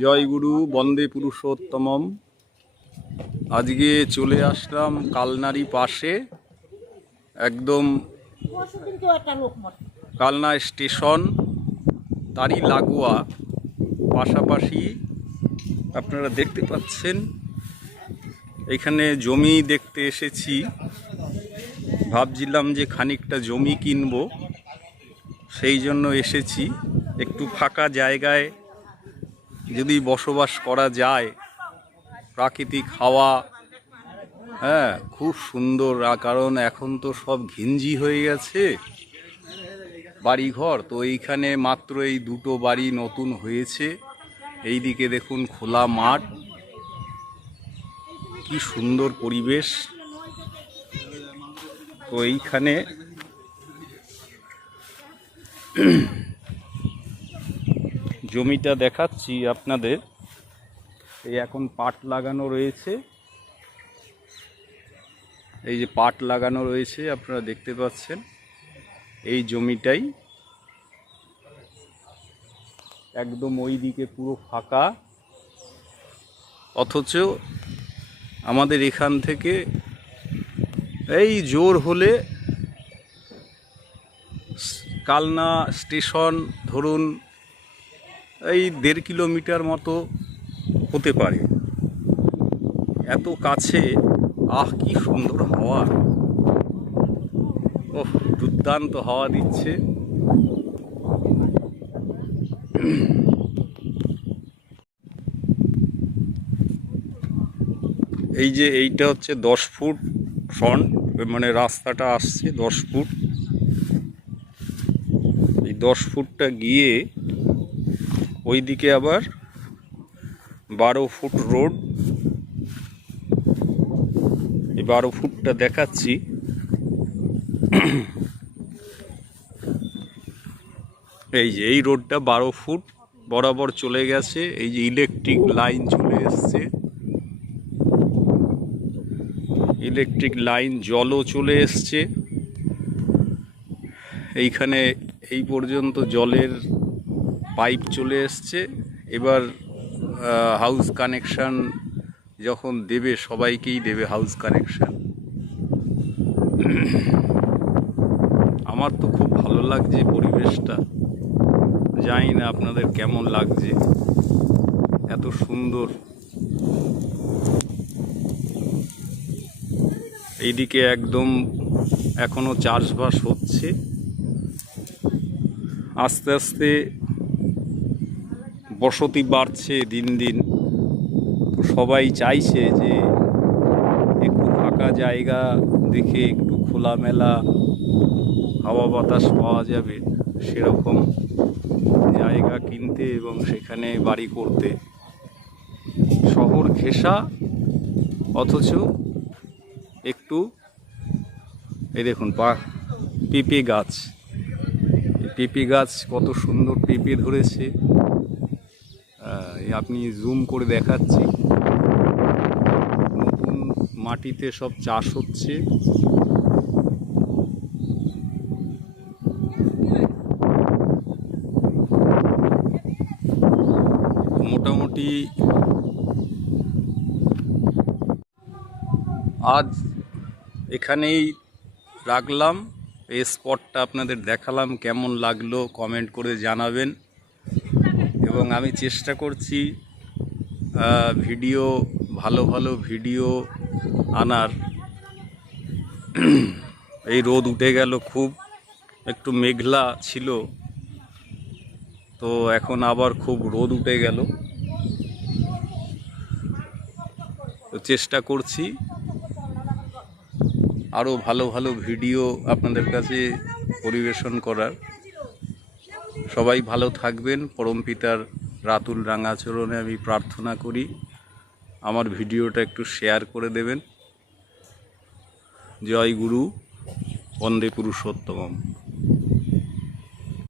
জয় গুরু, বন্দে পুরুষোত্তমম। আজকে চলে আসলাম কালনারি পাশে, একদম কালনা স্টেশন, তারই লাগোয়া। পাশাপাশি আপনারা দেখতে পাচ্ছেন, এখানে জমি দেখতে এসেছি। ভাবছিলাম যে খানিকটা জমি কিনবো, সেই জন্য এসেছি। একটু ফাঁকা জায়গায় যদি বসবাস করা যায়, প্রাকৃতিক হাওয়া হ্যাঁ খুব সুন্দর কারণ এখন তো সব ঘিঞ্জি হয়ে গেছে বাড়িঘর, তো এইখানে মাত্র এই দুটো বাড়ি নতুন হয়েছে। এই দিকে দেখুন খোলা মাঠ, কি সুন্দর পরিবেশ। তো এইখানে জমিটা দেখাচ্ছি আপনাদের। এই এখন পাট লাগানো রয়েছে। এই যে পাট লাগানো রয়েছে, আপনারা দেখতে পাচ্ছেন। এই জমিটাই একদম ওই দিকে পুরো ফাঁকা। অথচ আমাদের এখান থেকে এই জোর হলে কালনা স্টেশন ধরুন এই দেড় কিলোমিটার মতো হতে পারে। এত কাছে, আহ, কি সুন্দর হাওয়া। ও দুর্দান্ত হাওয়া দিচ্ছে। এই যে এইটা হচ্ছে দশ ফুট ফ্রন্ট মানে রাস্তাটা আসছে দশ ফুট। এই দশ ফুটটা গিয়ে ওইদিকে আবার বারো ফুট রোড। এই বারো ফুটটা দেখাচ্ছি। এই যে, এই রোডটা বারো ফুট বরাবর চলে গেছে। এই যে ইলেকট্রিক লাইন চলে এসছে। ইলেকট্রিক লাইন জলও চলে এসছে। এইখানে এই পর্যন্ত জলের পাইপ চলে এসছে। এবার হাউস কানেকশান যখন দেবে, সবাইকেই দেবে হাউস কানেকশান আমার তো খুব ভালো লাগছে পরিবেশটা। জানি না আপনাদের কেমন লাগছে। এত সুন্দর। এইদিকে একদম এখনও চাষবাস হচ্ছে। আস্তে আস্তে বসতি বাড়ছে দিন দিন। তো সবাই চাইছে যে একটু ফাঁকা জায়গা দেখে একটু খোলামেলা হাওয়া বাতাস পাওয়া যাবে সেরকম জায়গা কিনতে এবং সেখানে বাড়ি করতে। শহর ঘেঁষা, অথচ একটু এই দেখুন পা, পেঁপে গাছ। পেঁপে গাছ কত সুন্দর পেঁপে ধরেছে। আপনি জুম করে দেখাচ্ছি। নতুন মাটিতে সব চাষ হচ্ছে। মোটামুটি আজ এখানেই রাখলাম। এই স্পটটা আপনাদের দেখালাম, কেমন লাগল কমেন্ট করে জানাবেন। এবং আমি চেষ্টা করছি ভিডিও, ভালো ভালো ভিডিও আনার। এই রোদ উঠে গেল, খুব একটু মেঘলা ছিল। তো এখন আবার খুব রোদ উঠে গেল। তো চেষ্টা করছি আরও ভালো ভালো ভিডিও আপনাদের কাছে পরিবেশন করার। সবাই ভালো থাকবেন। পরম পিতার রাতুল রাঙাচরণে আমি প্রার্থনা করি। আমার ভিডিওটা একটু শেয়ার করে দেবেন। জয় গুরু, বন্দে পুরুষোত্তমম।